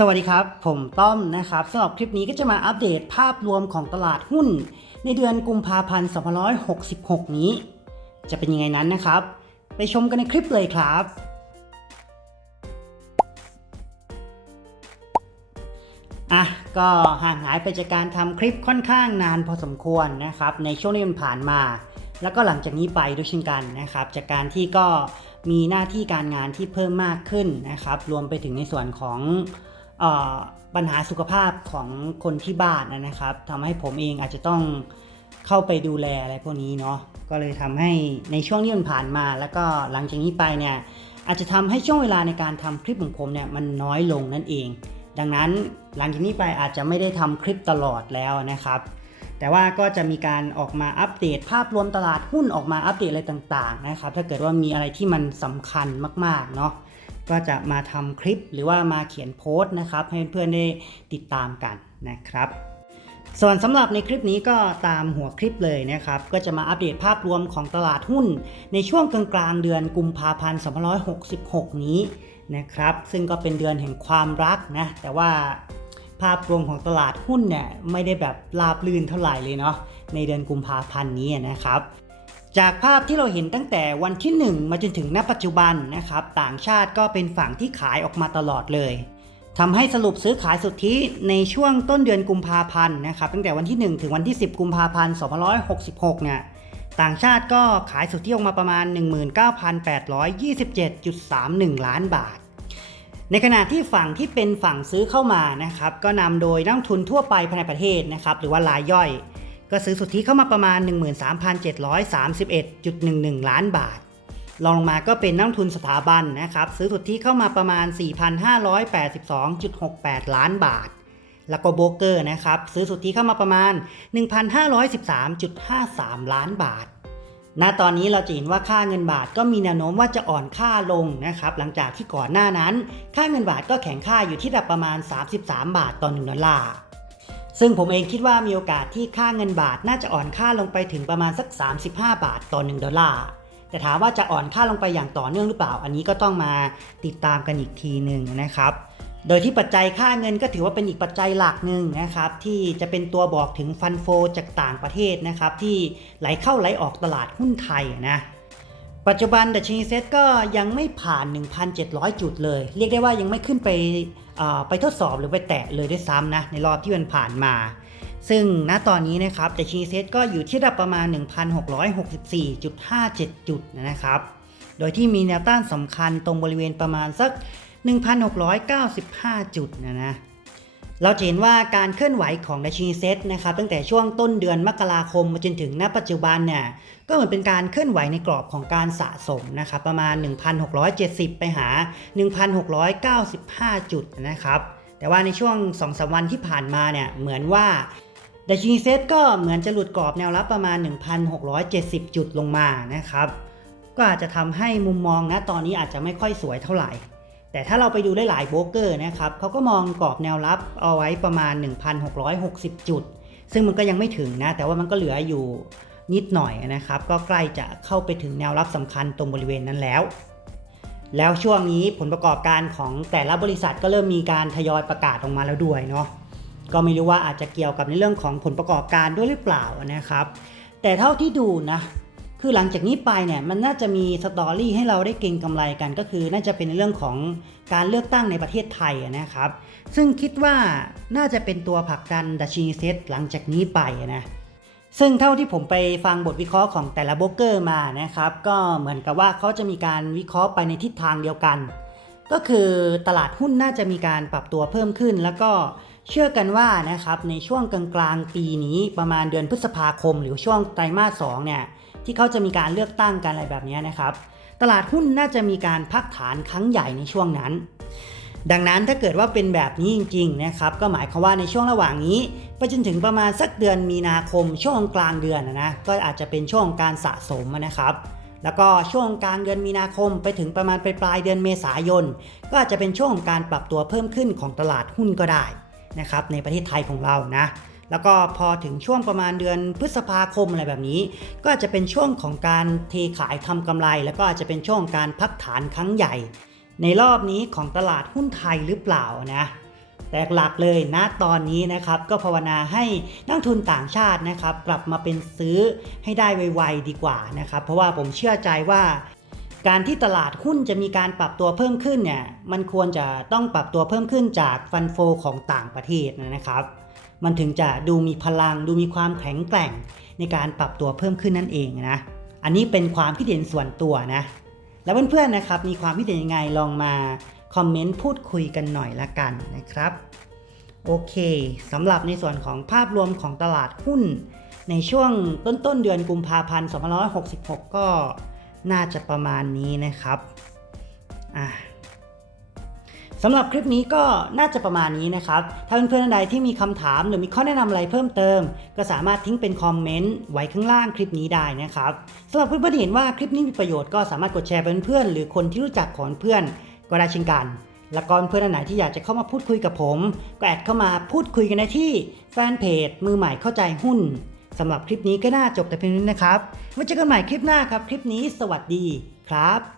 สวัสดีครับ ผมต้อมนะครับสำหรับคลิปนี้ก็จะมาอัปเดตภาพรวมของตลาดหุ้น ในเดือนกุมภาพันธ์2566 นี้ จะเป็นยังไงนั้นนะครับ ไปชมกันในคลิปเลยครับ อะ ก็ห่างหายไปจากการทำคลิปค่อนข้างนานพอสมควรนะครับ ในช่วงที่มันผ่านมา แล้วก็หลังจากนี้ไปด้วยเช่นกันนะครับ จากการที่ก็มีหน้าที่การงานที่เพิ่มมากขึ้นนะครับ รวมไปถึงในส่วนของ ปัญหาสุขภาพของคนที่บ้านนะครับทำให้ผมเองอาจจะต้องเข้าไปดูแลอะไรพวกนี้เนาะก็เลยทำให้ในช่วงที่มันผ่านมา แล้วก็หลังจากนี้ไปเนี่ยอาจจะทำให้ช่วงเวลาในการทำคลิปของผมเนี่ยมันน้อยลงนั่นเอง ดังนั้นหลังจากนี้ไปอาจจะไม่ได้ทำคลิปตลอดแล้วนะครับแต่ว่าก็จะมีการออกมาอัปเดต ภาพรวมตลาดหุ้นออกมาอัปเดตอะไรต่างๆนะครับ ถ้าเกิดว่ามีอะไรที่มันสำคัญมากๆเนาะ ก็จะมาทำคลิปหรือว่ามาเขียนโพสต์นะครับ ให้เพื่อนๆได้ติดตามกันนะครับส่วนสำหรับในคลิปนี้ก็ตามหัวคลิปเลยนะครับ ก็จะมาอัปเดตภาพรวมของตลาดหุ้น ในช่วงกลางๆเดือนกุมภาพันธ์2566 นี้นะครับ ซึ่งก็เป็นเดือนแห่งความรักนะ แต่ว่าภาพรวมของตลาดหุ้นเนี่ยไม่ได้แบบราบลื่นเท่าไหร่เลยเนาะในเดือนกุมภาพันธ์นี้นะครับ จากภาพที่เราเห็นตั้งแต่วันที่ 1 มาจนถึงณปัจจุบันนะครับ ต่างชาติก็เป็นฝั่งที่ขายออกมาตลอดเลยทำให้สรุปซื้อขายสุทธิในช่วงต้นเดือนกุมภาพันธ์นะครับตั้งแต่วันที่ 1 ถึงวันที่ 10 กุมภาพันธ์2566 เนี่ยต่างชาติก็ขายสุทธิออกมาประมาณ 19,827.31 ล้านบาท ในขณะที่ฝั่งที่เป็นฝั่งซื้อเข้ามานะครับก็นำโดยนักทุนทั่วไปภายในประเทศนะครับหรือว่ารายย่อย ก็ซื้อสุทธิเข้ามาประมาณ 13,731.11 ล้านบาทรองลงมาก็เป็นนักทุนสถาบันนะครับ ซื้อสุทธิเข้ามาประมาณ 4,582.68 ล้านบาท แล้วก็โบรกเกอร์นะครับ ซื้อสุทธิเข้ามาประมาณ 1,513.53 ล้านบาทณตอนนี้เราจะเห็นว่าค่าเงินบาทก็มีแนวโน้มว่าจะอ่อนค่าลงนะครับ หลังจากที่ก่อนหน้านั้น ค่าเงินบาทก็แข็งค่าอยู่ที่ระดับประมาณ 33 บาทต่อ1ดอลลาร์ ซึ่งผมเองคิดว่ามีโอกาสที่ค่าเงินบาทน่าจะอ่อนค่าลงไปถึงประมาณสัก 35 บาทต่อ 1 ดอลลาร์ แต่ถามว่าจะอ่อนค่าลงไปอย่างต่อเนื่องหรือเปล่า อันนี้ก็ต้องมาติดตามกันอีกทีหนึ่งนะครับ โดยที่ปัจจัยค่าเงินก็ถือว่าเป็นอีกปัจจัยหลักหนึ่งนะครับ ที่จะเป็นตัวบอกถึงฟันโฟจากต่างประเทศนะครับที่ไหลเข้าไหลออกตลาดหุ้นไทยนะ ปัจจุบันดัชนีเซตก็ยังไม่ผ่าน 1,700 จุดเลย เรียกได้ว่ายังไม่ขึ้นไปไปทดสอบหรือไปแตะเลยด้วยซ้ำนะในรอบที่มันผ่านมา ซึ่งณตอนนี้นะครับดัชนีเซตก็อยู่ที่ระดับประมาณ 1,664.57 จุดนะครับ โดยที่มีแนวต้านสำคัญตรงบริเวณประมาณสัก 1,695 จุดนะนะ เราจะเห็นว่าการเคลื่อนไหวของดัชนีเซ็ตนะครับตั้งแต่ช่วงต้นเดือนมกราคมมาจนถึงณปัจจุบันเนี่ยก็เหมือนเป็นการเคลื่อนไหวในกรอบของการสะสมนะครับประมาณ 1,670 ไปหา 1,695 จุดนะครับแต่ว่าในช่วง2-3วันที่ผ่านมาเนี่ยเหมือนว่าดัชนีเซ็ตก็เหมือนจะหลุดกรอบแนวรับประมาณ 1,670 จุดลงมานะครับก็อาจจะทำให้มุมมองนะตอนนี้อาจจะไม่ค่อยสวยเท่าไหร่ แต่ถ้าเราไปดูได้หลายๆโบรกเกอร์นะครับเขาก็มองกรอบแนวรับเอาไว้ประมาณ 1,660 จุด ซึ่งมันก็ยังไม่ถึงนะ แต่ว่ามันก็เหลืออยู่นิดหน่อยนะครับ ก็ใกล้จะเข้าไปถึงแนวรับสำคัญตรงบริเวณนั้นแล้ว แล้วช่วงนี้ผลประกอบการของแต่ละบริษัทก็เริ่มมีการทยอยประกาศออกมาแล้วด้วยเนาะก็ไม่รู้ว่าอาจจะเกี่ยวกับในเรื่องของผลประกอบการด้วยหรือเปล่านะครับ แต่เท่าที่ดูนะ คือหลังจากนี้ไปเนี่ยมันน่าจะมีสตอรี่ให้เราได้เก็งกำไรกันก็คือ น่าจะเป็นเรื่องของการเลือกตั้งในประเทศไทยนะครับ ซึ่งคิดว่าน่าจะเป็นตัวผลักดันดัชนีเซ็ตหลังจากนี้ไปนะซึ่งเท่าที่ผมไปฟังบทวิเคราะห์ของแต่ละโบรกเกอร์มานะครับ ก็เหมือนกับว่าเขาจะมีการวิเคราะห์ไปในทิศทางเดียวกัน ก็คือตลาดหุ้นน่าจะมีการปรับตัวเพิ่มขึ้น แล้วก็เชื่อกันว่านะครับในช่วงกลางๆปีนี้ประมาณเดือนพฤษภาคม หรือช่วงไตรมาส2เนี่ย ที่เขาจะมีการเลือกตั้งกันอะไรแบบนี้นะครับ ตลาดหุ้นน่าจะมีการพักฐานครั้งใหญ่ในช่วงนั้น ดังนั้นถ้าเกิดว่าเป็นแบบนี้จริงๆนะครับก็หมายความว่าในช่วงระหว่างนี้ไปจนถึงประมาณสักเดือนมีนาคมช่วงกลางเดือนนะนะก็อาจจะเป็นช่วงการสะสมนะครับแล้วก็ช่วงกลางเดือนมีนาคมไปถึงประมาณปลายปลายเดือนเมษายน ก็อาจจะเป็นช่วงของการปรับตัวเพิ่มขึ้นของตลาดหุ้นก็ได้นะครับในประเทศไทยของเรานะ แล้วก็พอถึงช่วงประมาณเดือนพฤษภาคมอะไรแบบนี้ ก็จะเป็นช่วงของการเทขายทำกำไร แล้วก็อาจจะเป็นช่วงของการพักฐานครั้งใหญ่ ในรอบนี้ของตลาดหุ้นไทยหรือเปล่านะแต่หลักเลยนะตอนนี้นะครับก็ภาวนาให้นักทุนต่างชาตินะครับ กลับมาเป็นซื้อให้ได้ไวๆดีกว่านะครับ เพราะว่าผมเชื่อใจว่า การที่ตลาดหุ้นจะมีการปรับตัวเพิ่มขึ้นเนี่ยมันควรจะต้องปรับตัวเพิ่มขึ้นจากฟันโฟของต่างประเทศนะครับ มันถึงจะดูมีพลัง ดูมีความแข็งแกร่งในการปรับตัวเพิ่มขึ้นนั่นเองนะ อันนี้เป็นความคิดเห็นส่วนตัวนะ แล้วเพื่อนๆนะครับ มีความคิดเห็นยังไงลองมาคอมเมนต์พูดคุยกันหน่อยละกันนะครับ โอเคสำหรับในส่วนของภาพรวมของตลาดหุ้น ในช่วงต้นต้นเดือนกุมภาพันธ์2566 ก็น่าจะประมาณนี้นะครับอะ สำหรับคลิปนี้ก็น่าจะประมาณนี้นะครับ ถ้าเพื่อนๆท่านใดที่มีคำถามหรือมีข้อแนะนำอะไรเพิ่มเติม ก็สามารถทิ้งเป็นคอมเมนต์ไว้ข้างล่างคลิปนี้ได้นะครับสำหรับเพื่อนๆที่เห็นว่าคลิปนี้มีประโยชน์ก็สามารถกดแชร์ไปเพื่อนๆหรือคนที่รู้จักของเพื่อนก็ได้เช่นกัน และก็เพื่อนท่านไหนที่อยากจะเข้ามาพูดคุยกับผม ก็แอดเข้ามาพูดคุยกันได้ที่แฟนเพจมือใหม่เข้าใจหุ้นสำหรับคลิปนี้ก็น่าจบแต่เพียงนี้นะครับไว้เจอกันใหม่คลิปหน้าครับ คลิปนี้สวัสดีครับ